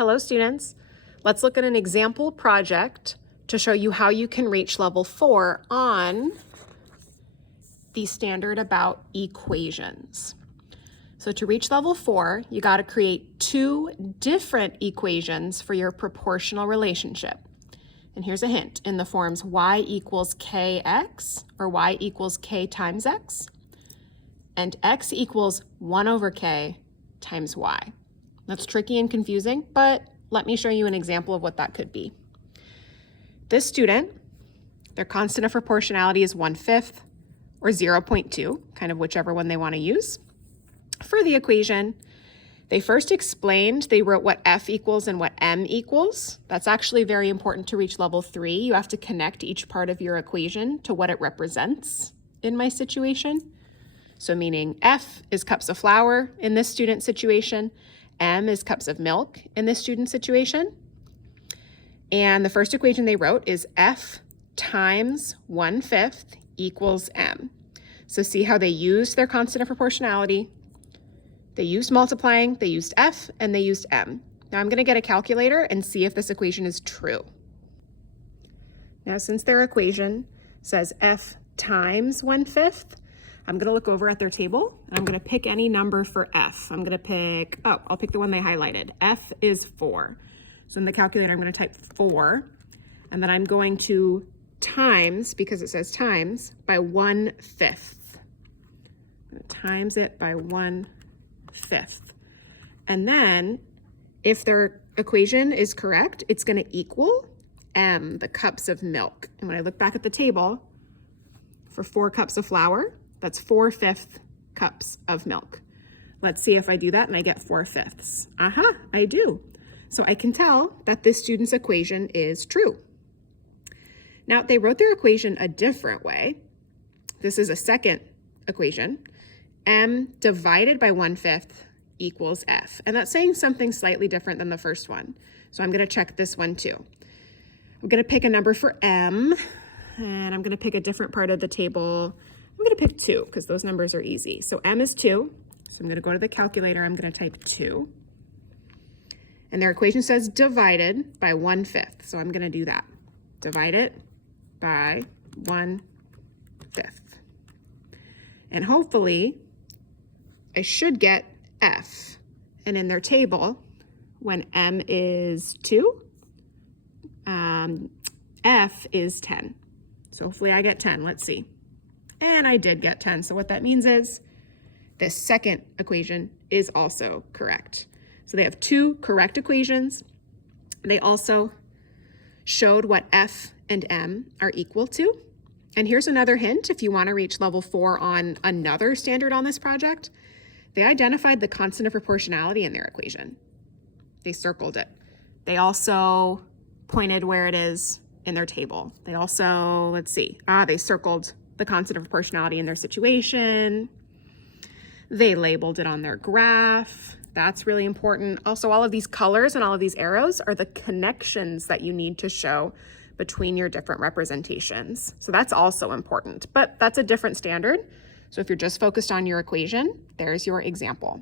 Hello students. Let's look at an example project to show you how you can reach level 4 on the standard about equations. So to reach level 4, you got to create 2 different equations for your proportional relationship. And here's a hint, in the forms y equals kx or y equals k times x and x equals 1 over k times y. That's tricky and confusing, but let me show you an example of what that could be. This student, their constant of proportionality is 1/5 or 0.2, kind of whichever one they want to use. For the equation, they first explained, they wrote what f equals and what m equals. That's actually very important to reach level 3. You have to connect each part of your equation to what it represents in my situation. So meaning f is cups of flour in this student situation, m is cups of milk in this student situation. And the first equation they wrote is f times 1/5 equals m. So see how they used their constant of proportionality. They used multiplying, they used f, and they used m. Now I'm going to get a calculator and see if this equation is true. Now since their equation says f times 1/5, I'm going to look over at their table, and I'm going to pick any number for f. I'm going to pick, I'll pick the one they highlighted. F is 4. So in the calculator, I'm going to type 4, and then I'm going to times, because it says times, by 1/5. Times it by 1/5. And then if their equation is correct, it's going to equal m, the cups of milk. And when I look back at the table, for 4 cups of flour, that's 4/5 cups of milk. Let's see if I do that and I get 4/5. I do. So I can tell that this student's equation is true. Now they wrote their equation a different way. This is a second equation. M divided by 1/5 equals f. And that's saying something slightly different than the first one. So I'm going to check this one too. I'm going to pick a number for m, and I'm going to pick a different part of the table. I'm going to pick 2 because those numbers are easy. So m is 2. So I'm going to go to the calculator. I'm going to type 2. And their equation says divided by 1/5. So I'm going to do that. Divide it by 1/5. And hopefully I should get f. And in their table, when m is 2, f is 10. So hopefully I get 10. Let's see. And I did get 10. So what that means is this second equation is also correct. So they have 2 correct equations. They also showed what f and m are equal to. And here's another hint if you want to reach level 4 on another standard on this project. They identified the constant of proportionality in their equation. They circled it. They also pointed where it is in their table. They also, let's see, they circled the constant of proportionality in their situation. They labeled it on their graph. That's really important. Also, all of these colors and all of these arrows are the connections that you need to show between your different representations. So that's also important, but that's a different standard. So if you're just focused on your equation, there's your example.